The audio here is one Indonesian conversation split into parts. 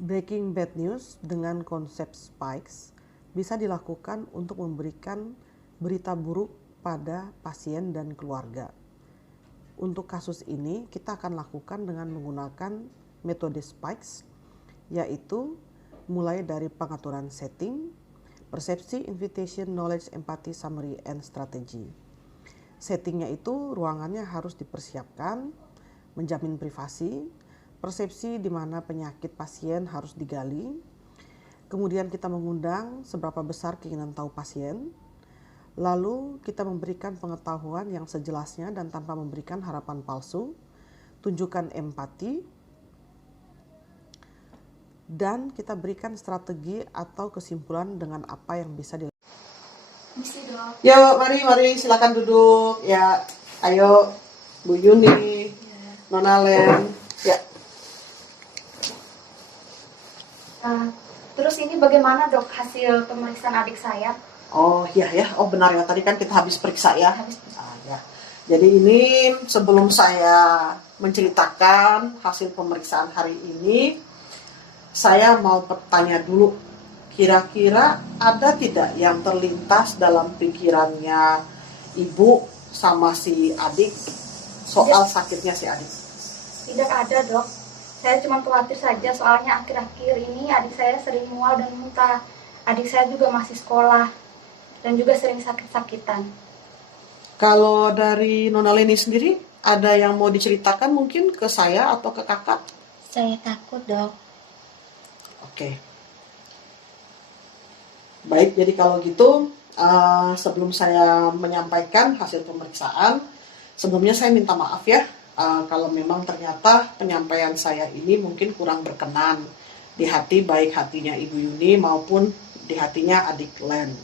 Breaking bad news dengan konsep spikes bisa dilakukan untuk memberikan berita buruk pada pasien dan keluarga. Untuk kasus ini, kita akan lakukan dengan menggunakan metode spikes, yaitu mulai dari pengaturan setting, persepsi, invitation, knowledge, empathy, summary, and strategy. Settingnya itu ruangannya harus dipersiapkan, menjamin privasi, persepsi di mana penyakit pasien harus digali, kemudian kita mengundang seberapa besar keinginan tahu pasien, lalu kita memberikan pengetahuan yang sejelasnya dan tanpa memberikan harapan palsu, tunjukkan empati, dan kita berikan strategi atau kesimpulan dengan apa yang bisa dilakukan. Yuk, mari silakan duduk ya. Ayo, Bu Yuni, Nona Len, ya. Terus ini bagaimana dok hasil pemeriksaan adik saya? Oh iya ya, oh benar ya, tadi kan kita habis periksa ya. Ya. Jadi ini sebelum saya menceritakan hasil pemeriksaan hari ini, saya mau bertanya dulu, kira-kira ada tidak yang terlintas dalam pikirannya ibu sama si adik soal sakitnya si adik? Tidak ada dok, saya cuma khawatir saja soalnya akhir-akhir ini adik saya sering mual dan muntah. Adik saya juga masih sekolah dan juga sering sakit-sakitan. Kalau dari Nona Leni sendiri, ada yang mau diceritakan mungkin ke saya atau ke kakak? Saya takut dok. Oke. Baik, jadi kalau gitu sebelum saya menyampaikan hasil pemeriksaan, sebelumnya saya minta maaf ya kalau memang ternyata penyampaian saya ini mungkin kurang berkenan di hati, baik hatinya Ibu Yuni maupun di hatinya adik Len.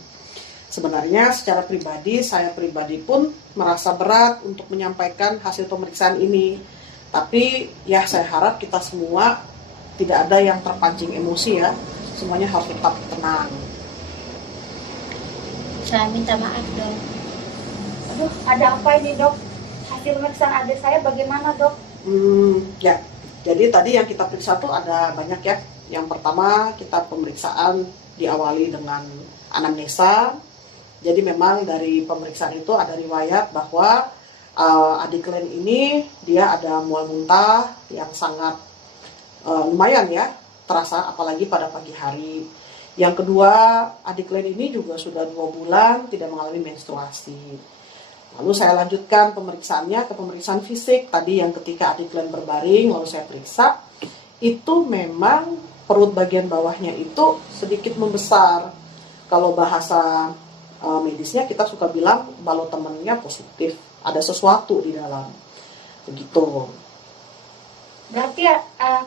Sebenarnya secara pribadi, saya pribadi pun merasa berat untuk menyampaikan hasil pemeriksaan ini. Tapi ya saya harap kita semua tidak ada yang terpancing emosi ya. Semuanya harus tetap tenang. Saya minta maaf dok. Aduh, ada apa ini dok? Hasil pemeriksaan adik saya bagaimana dok? Ya, jadi tadi yang kita periksa tuh ada banyak ya. Yang pertama kita pemeriksaan diawali dengan anamnesa. Jadi memang dari pemeriksaan itu ada riwayat bahwa adik Len ini dia ada mual muntah yang sangat lumayan ya terasa, apalagi pada pagi hari. Yang kedua, adik Len ini juga sudah 2 bulan tidak mengalami menstruasi. Lalu saya lanjutkan pemeriksaannya ke pemeriksaan fisik. Tadi yang ketika adik Len berbaring, lalu saya periksa, itu memang perut bagian bawahnya itu sedikit membesar. Kalau bahasa medisnya kita suka bilang balok temennya positif, ada sesuatu di dalam. Begitu. Berarti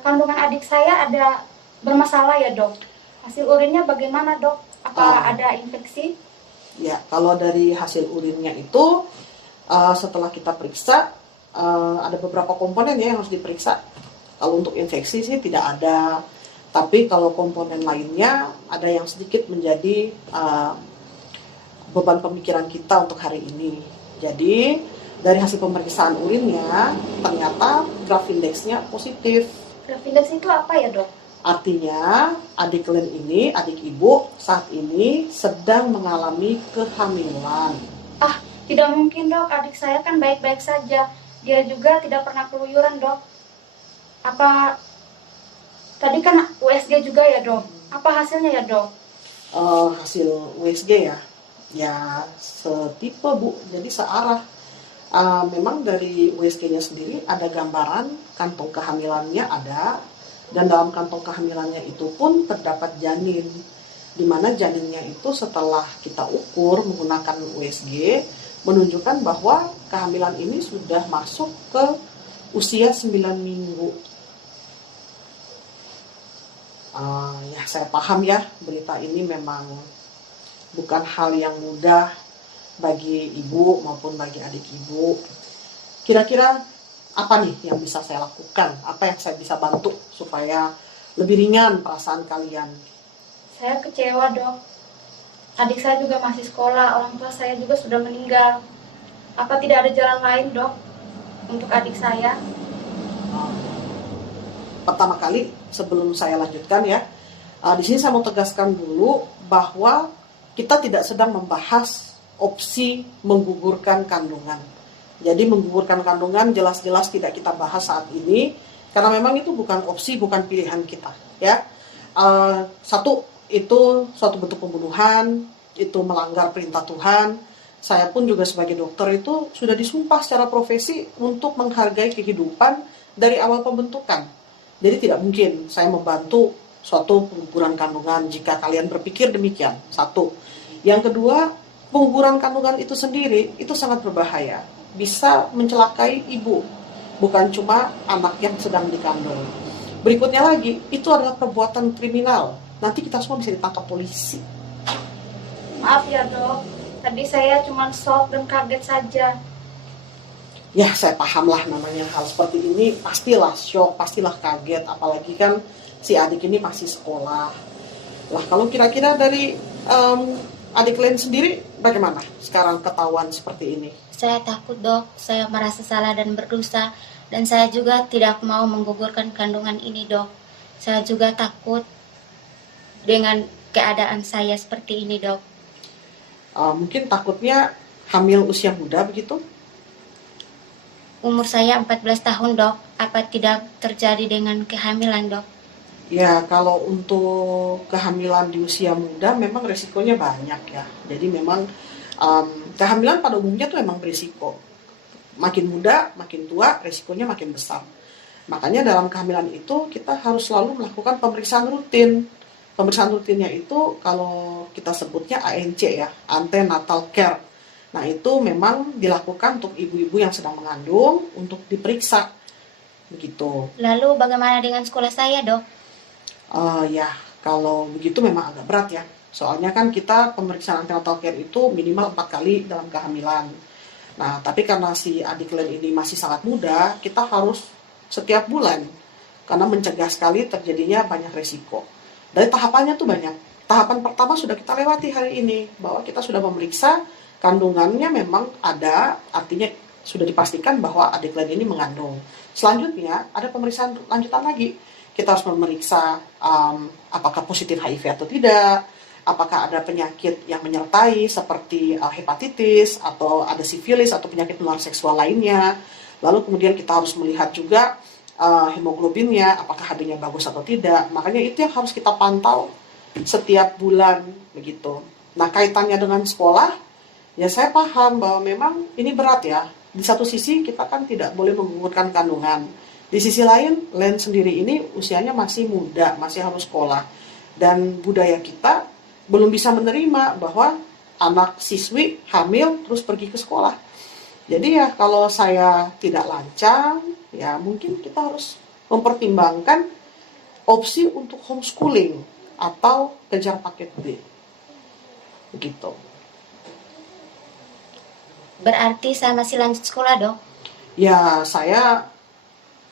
kandungan adik saya ada bermasalah ya dok? Hasil urinnya bagaimana dok? Apa ada infeksi? Ya, kalau dari hasil urinnya itu setelah kita periksa ada beberapa komponen ya yang harus diperiksa. Kalau untuk infeksi sih tidak ada, tapi kalau komponen lainnya ada yang sedikit menjadi beban pemikiran kita untuk hari ini. Jadi dari hasil pemeriksaan urinnya ternyata graph index-nya positif. Graph index itu apa ya dok? Artinya adik Len ini, adik ibu saat ini sedang mengalami kehamilan. Tidak mungkin dok, adik saya kan baik-baik saja. Dia juga tidak pernah keluyuran dok. Apa tadi kan USG juga ya dok? Apa hasilnya ya dok? Hasil USG ya setipe Bu, jadi searah. Memang dari USG-nya sendiri ada gambaran kantong kehamilannya ada, dan dalam kantong kehamilannya itu pun terdapat janin, di mana janinnya itu setelah kita ukur menggunakan USG menunjukkan bahwa kehamilan ini sudah masuk ke usia 9 minggu. Ya saya paham ya, berita ini memang bukan hal yang mudah bagi ibu maupun bagi adik ibu. Kira-kira apa nih yang bisa saya lakukan? Apa yang saya bisa bantu supaya lebih ringan perasaan kalian? Saya kecewa dok. Adik saya juga masih sekolah, orang tua saya juga sudah meninggal. Apa tidak ada jalan lain dok untuk adik saya? pertama kali sebelum saya lanjutkan ya, di sini saya mau tegaskan dulu bahwa kita tidak sedang membahas opsi menggugurkan kandungan. Jadi menggugurkan kandungan jelas-jelas tidak kita bahas saat ini, karena memang itu bukan opsi, bukan pilihan kita. Ya, satu, itu suatu bentuk pembunuhan, itu melanggar perintah Tuhan. Saya pun juga sebagai dokter itu sudah disumpah secara profesi untuk menghargai kehidupan dari awal pembentukan. Jadi tidak mungkin saya membantu suatu pengguguran kandungan jika kalian berpikir demikian. Satu. Yang kedua, pengguguran kandungan itu sendiri itu sangat berbahaya. Bisa mencelakai ibu, bukan cuma anak yang sedang dikandung. Berikutnya lagi, itu adalah perbuatan kriminal. Nanti kita semua bisa ditangkap polisi. Maaf ya dok, tadi saya cuma shock dan kaget saja. Ya, saya paham lah, namanya hal seperti ini pastilah shock, pastilah kaget. Apalagi kan si adik ini masih sekolah. Lah, kalau kira-kira dari adik kalian sendiri bagaimana sekarang ketahuan seperti ini? Saya takut dok, saya merasa salah dan berdosa, dan saya juga tidak mau menggugurkan kandungan ini dok. Saya juga takut dengan keadaan saya seperti ini dok. Mungkin takutnya hamil usia muda begitu? Umur saya 14 tahun dok, apa tidak terjadi dengan kehamilan dok? Ya, kalau untuk kehamilan di usia muda memang resikonya banyak ya. Jadi memang kehamilan pada umumnya tuh memang berisiko. Makin muda, makin tua, resikonya makin besar. Makanya dalam kehamilan itu kita harus selalu melakukan pemeriksaan rutin. Pemeriksaan rutinnya itu kalau kita sebutnya ANC ya, antenatal care. Nah, itu memang dilakukan untuk ibu-ibu yang sedang mengandung untuk diperiksa. Begitu. Lalu bagaimana dengan sekolah saya dok? Ya, kalau begitu memang agak berat ya. Soalnya kan kita pemeriksaan antenatal care itu minimal 4 kali dalam kehamilan. Nah, tapi karena si adik kalian ini masih sangat muda, kita harus setiap bulan. Karena mencegah sekali terjadinya banyak resiko. Dari tahapannya tuh banyak. Tahapan pertama sudah kita lewati hari ini. Bahwa kita sudah memeriksa kandungannya memang ada, artinya sudah dipastikan bahwa adik kalian ini mengandung. Selanjutnya, ada pemeriksaan lanjutan lagi. Kita harus memeriksa apakah positif HIV atau tidak, apakah ada penyakit yang menyertai seperti hepatitis, atau ada sifilis atau penyakit menular seksual lainnya. Lalu kemudian kita harus melihat juga hemoglobinnya, apakah HB-nya bagus atau tidak. Makanya itu yang harus kita pantau setiap bulan begitu. Nah, kaitannya dengan sekolah, ya saya paham bahwa memang ini berat ya. Di satu sisi kita kan tidak boleh menggugurkan kandungan. Di sisi lain, Len sendiri ini usianya masih muda, masih harus sekolah. Dan budaya kita belum bisa menerima bahwa anak siswi hamil terus pergi ke sekolah. Jadi ya kalau saya tidak lancang, ya mungkin kita harus mempertimbangkan opsi untuk homeschooling atau kejar paket B. Begitu. Berarti saya masih lanjut sekolah dok? Ya, saya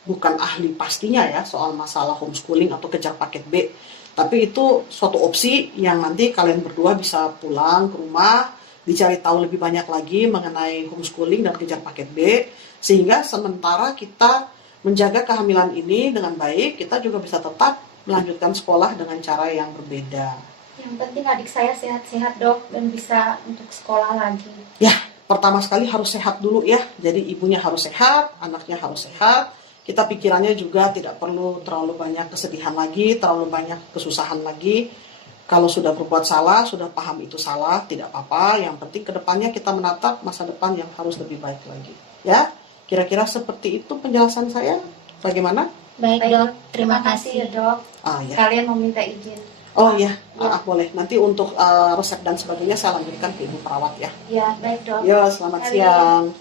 bukan ahli pastinya ya soal masalah homeschooling atau kejar paket B. Tapi itu suatu opsi yang nanti kalian berdua bisa pulang ke rumah, dicari tahu lebih banyak lagi mengenai homeschooling dan kejar paket B. Sehingga sementara kita menjaga kehamilan ini dengan baik, kita juga bisa tetap melanjutkan sekolah dengan cara yang berbeda. Yang penting adik saya sehat-sehat dok dan bisa untuk sekolah lagi. Ya, pertama sekali harus sehat dulu ya. Jadi ibunya harus sehat, anaknya harus sehat. Kita pikirannya juga tidak perlu terlalu banyak kesedihan lagi, terlalu banyak kesusahan lagi. Kalau sudah berbuat salah, sudah paham itu salah, tidak apa-apa. Yang penting kedepannya kita menatap masa depan yang harus lebih baik lagi. Ya, kira-kira seperti itu penjelasan saya. Bagaimana? Baik dok, terima ya kasih. dok. Ya. Kalian mau minta izin? Oh ya, boleh. Nanti untuk resep dan sebagainya saya lanjutkan ke ibu perawat ya. Ya, baik dok. Ya, selamat siang.